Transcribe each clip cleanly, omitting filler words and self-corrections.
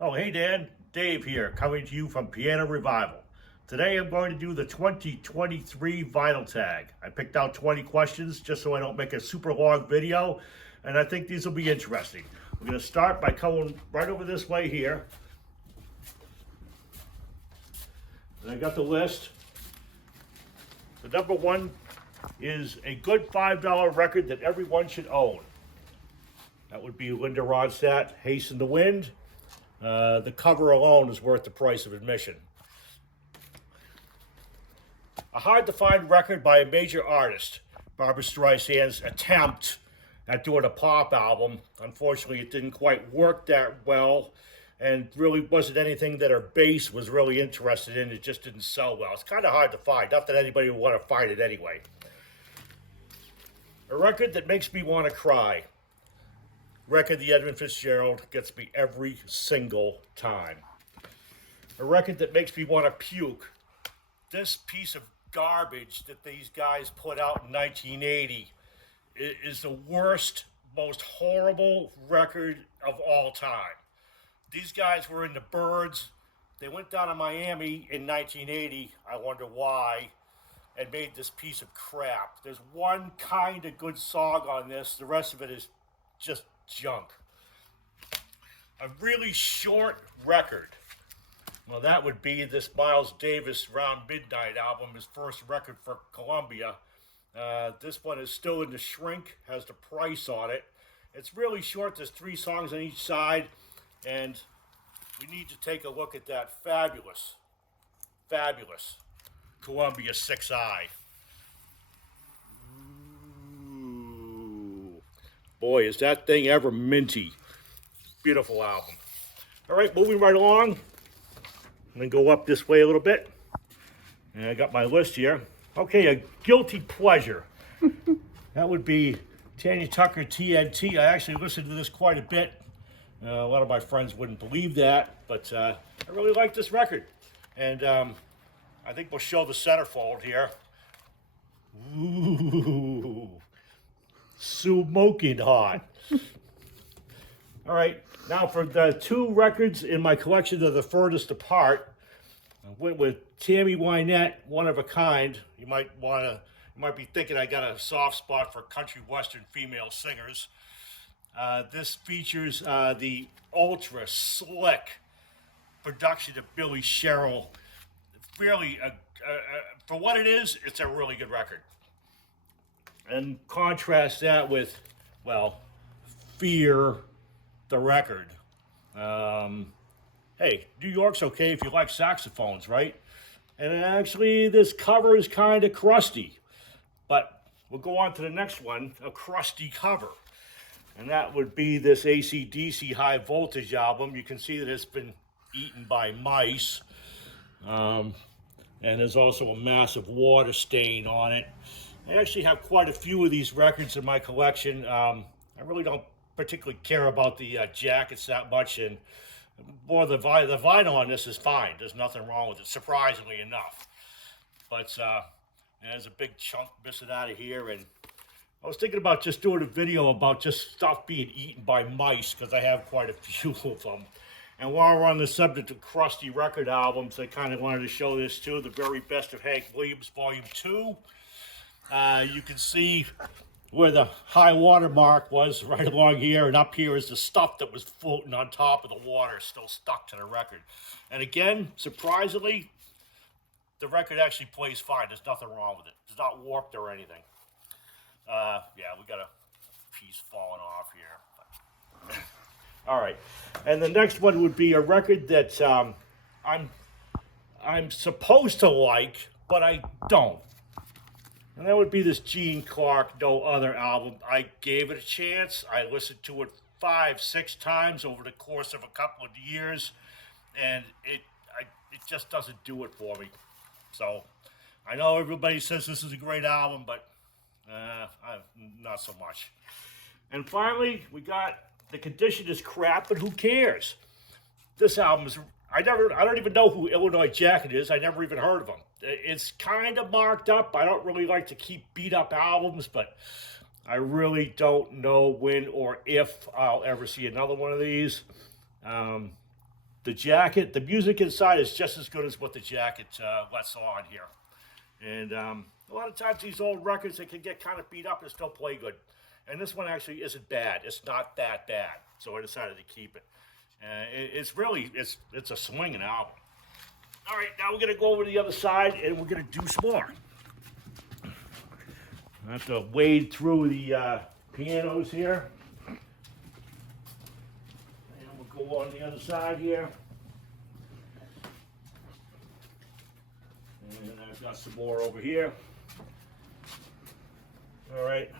Oh, hey Dan, Dave here, coming to you from Piano Revival. Today I'm going to do the 2023 vinyl tag. I picked out 20 questions just so I don't make a super long video, and I think these will be interesting. We're going to start by coming right over this way here. And I got the list. The number one is a good $5 record that everyone should own. That would be Linda Ronstadt, Hasten the Wind. The cover alone is worth the price of admission. A hard to find record by a major artist, Barbra Streisand's attempt at doing a pop album. Unfortunately, it didn't quite work that well, and really wasn't anything that her base was really interested in. It just didn't sell well. It's kind of hard to find. Not that anybody would want to find it anyway. A record that makes me want to cry. Record the Edmund Fitzgerald gets me every single time. A record that makes me want to puke. This piece of garbage that these guys put out in 1980 is the worst, most horrible record of all time. These guys were in the Byrds. They went down to Miami in 1980. I wonder why. And made this piece of crap. There's one kind of good song on this. The rest of it is just junk. A really short record. Well, that would be this Miles Davis Round Midnight album, his first record for Columbia. This one is still in the shrink, has the price on it. It's really short. There's 3 songs on each side, and we need to take a look at that fabulous, fabulous Columbia 6i. Ooh. Boy, is that thing ever minty. Beautiful album. All right, moving right along. I'm going to go up this way a little bit. And I got my list here. Okay, a guilty pleasure. That would be Tanya Tucker TNT. I actually listened to this quite a bit. A lot of my friends wouldn't believe that, but I really like this record. And I think we'll show the centerfold here. Ooh, smoking hot. All right, now for the 2 records in my collection that are the furthest apart, I went with Tammy Wynette, One of a Kind. You might be thinking I got a soft spot for country western female singers. This features the ultra slick production of Billy Sherrill. Really, for what it is, it's a really good record. And contrast that with, well, Fear, the record. Hey, New York's okay if you like saxophones, right? And actually, this cover is kind of crusty. But we'll go on to the next one, a crusty cover. And that would be this AC/DC High Voltage album. You can see that it's been eaten by mice. And there's also a massive water stain on it. I actually have quite a few of these records in my collection. I really don't particularly care about the jackets that much, and more the vinyl on this is fine. There's nothing wrong with it, surprisingly enough. But there's a big chunk missing out of here, and I was thinking about just doing a video about just stuff being eaten by mice, because I have quite a few of them. And while we're on the subject of crusty record albums, I kind of wanted to show this too, the very best of Hank Williams, Volume 2. You can see where the high water mark was right along here, and up here is the stuff that was floating on top of the water, still stuck to the record. And again, surprisingly, the record actually plays fine. There's nothing wrong with it. It's not warped or anything. Yeah, we got a piece falling off here. But all right, and the next one would be a record that I'm supposed to like, but I don't. And that would be this Gene Clark No Other album. I gave it a chance. I listened to it 5, 6 times over the course of a couple of years, and it just doesn't do it for me. So I know everybody says this is a great album, but not so much. And finally, we got The Condition is Crap, but who cares? This album is, I don't even know who Illinois Jacket is. I never even heard of him. It's kind of marked up. I don't really like to keep beat up albums, but I really don't know when or if I'll ever see another one of these. the jacket, the music inside is just as good as what the jacket lets on here. And a lot of times these old records, they can get kind of beat up and still play good. And this one actually isn't bad. It's not that bad. So I decided to keep it. It's really, it's a swinging album. All right, now we're going to go over to the other side and we're going to do some more. I have to wade through the pianos here. And we'll go on the other side here. And I've got some more over here. All right,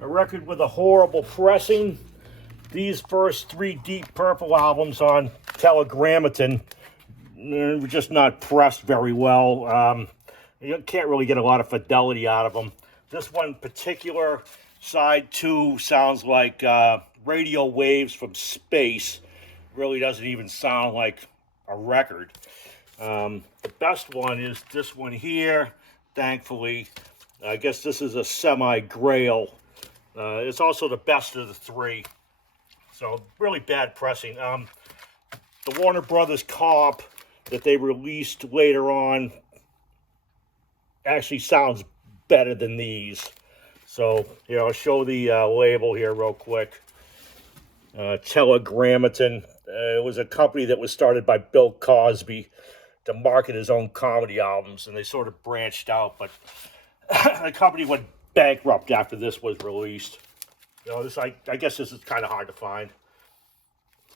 a record with a horrible pressing. These first 3 Deep Purple albums on Telegrammaton were just not pressed very well. You can't really get a lot of fidelity out of them. This one particular, side 2, sounds like radio waves from space. Really doesn't even sound like a record. The best one is this one here, thankfully. I guess this is a semi-grail. It's also the best of the 3. So really bad pressing. The Warner Brothers comp that they released later on actually sounds better than these. So, I'll show the label here real quick. Telegrammaton. It was a company that was started by Bill Cosby to market his own comedy albums, and they sort of branched out, but the company went bankrupt after this was released. I guess this is kind of hard to find,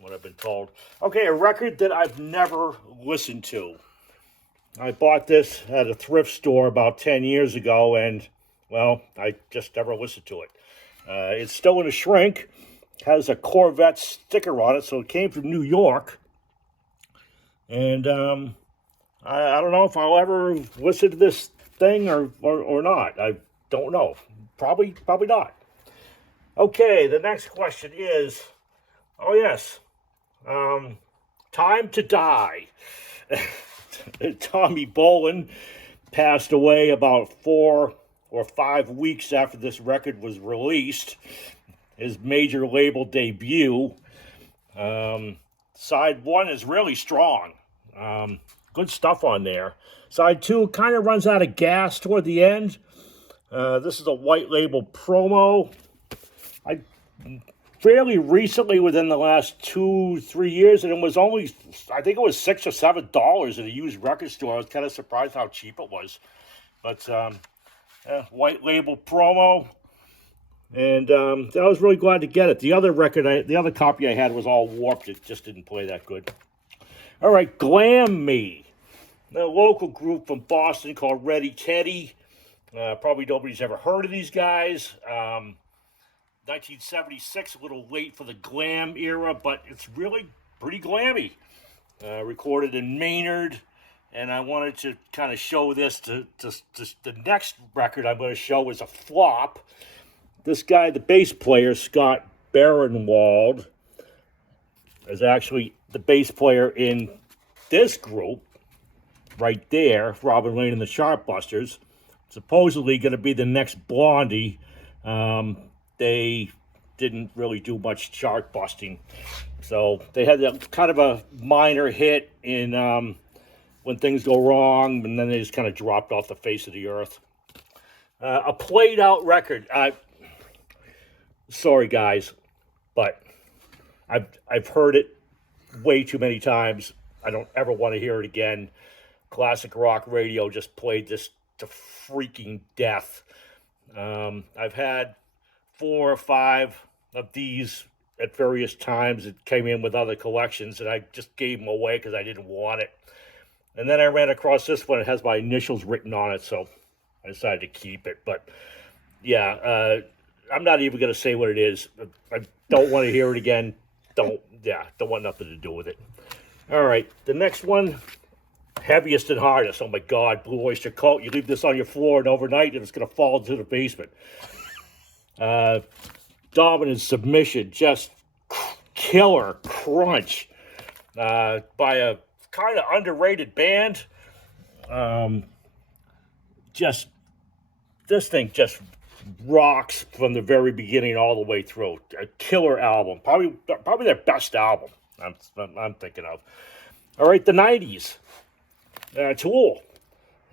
what I've been told. Okay, a record that I've never listened to. I bought this at a thrift store about 10 years ago, and, well, I just never listened to it. It's still in a shrink. Has a Corvette sticker on it, so it came from New York. And I don't know if I'll ever listen to this thing or not. I don't know. Probably not. Okay, the next question is, oh yes, Time to Die. Tommy Bolin passed away about 4 or 5 weeks after this record was released, his major label debut. Side 1 is really strong. Good stuff on there. Side 2 kind of runs out of gas toward the end. This is a white label promo. I fairly recently, within the last 2-3 years, and it was only, I think it was $6 or $7 at a used record store. I was kind of surprised how cheap it was. But white label promo, and I was really glad to get it. The other record, the other copy I had was all warped. It just didn't play that good. All right, Glam Me, a local group from Boston called Ready Teddy. Probably nobody's ever heard of these guys. 1976, a little late for the glam era, but it's really pretty glammy. Recorded in Maynard, and I wanted to kind of show this to the next record I'm going to show is a flop. This guy, the bass player, Scott Barenwald, is actually the bass player in this group right there, Robin Lane and the Sharpbusters. Supposedly going to be the next Blondie. They didn't really do much chart busting. So they had a kind of a minor hit in When Things Go Wrong, and then they just kind of dropped off the face of the earth. A played out record. Sorry guys, but I've heard it way too many times. I don't ever want to hear it again. Classic rock radio just played this to freaking death. I've had 4 or 5 of these at various times. It came in with other collections, and I just gave them away because I didn't want it. And then I ran across this one. It has my initials written on it, so I decided to keep it. But yeah, I'm not even going to say what it is. I don't want to hear it again. Don't want nothing to do with it. All right, the next one, Heaviest and Hardest. Oh my God, Blue Oyster Cult. You leave this on your floor and overnight, and it's going to fall into the basement. Dominant Submission, just killer crunch by a kind of underrated band. This thing just rocks from the very beginning all the way through. A killer album, probably their best album. I'm thinking of. All right, the 90s, Tool.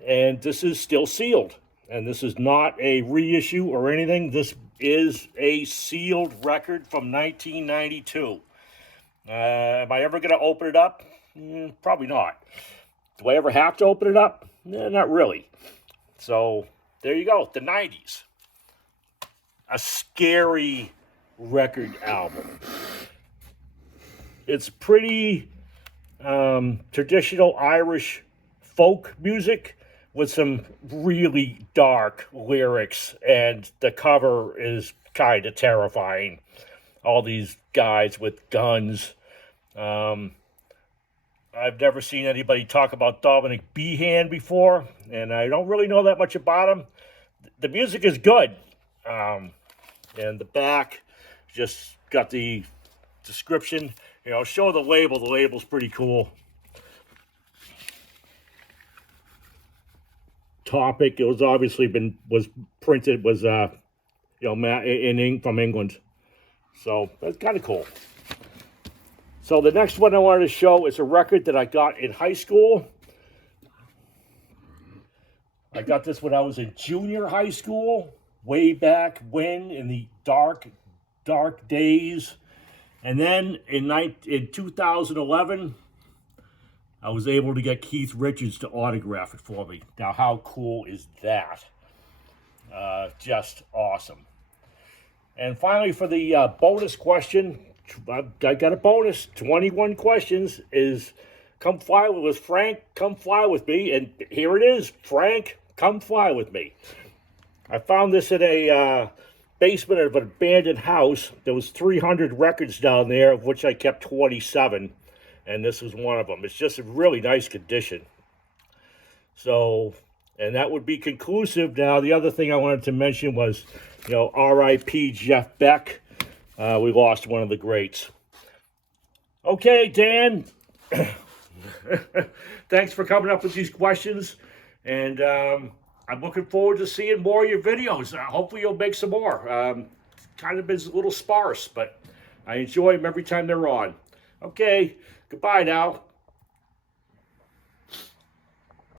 And this is still sealed. And this is not a reissue or anything. This is a sealed record from 1992. Am I ever going to open it up? Probably not. Do I ever have to open it up? Not really. So there you go, the 90s. A scary record album. It's pretty traditional Irish folk music with some really dark lyrics, and the cover is kind of terrifying. All these guys with guns. I've never seen anybody talk about Dominic Behan before, and I don't really know that much about him. The music is good. And the back just got the description. You know, show the label. The label's pretty cool. Topic. It was obviously printed in ink from England. So that's kind of cool. So the next one I wanted to show is a record that I got in high school. I got this when I was in junior high school, way back when, in the dark days. And then in 2011, I was able to get Keith Richards to autograph it for me. Now, how cool is that? Just awesome. And finally, for the bonus question, I got a bonus. 21 questions is come fly with Frank, come fly with me. And here it is, Frank, come fly with me. I found this in a basement of an abandoned house. There was 300 records down there, of which I kept 27. And this was one of them. It's just a really nice condition. So, and that would be conclusive. Now, the other thing I wanted to mention was, R.I.P. Jeff Beck. We lost one of the greats. Okay, Dan. Thanks for coming up with these questions. And I'm looking forward to seeing more of your videos. Hopefully you'll make some more. Kind of been a little sparse, but I enjoy them every time they're on. Okay, goodbye now.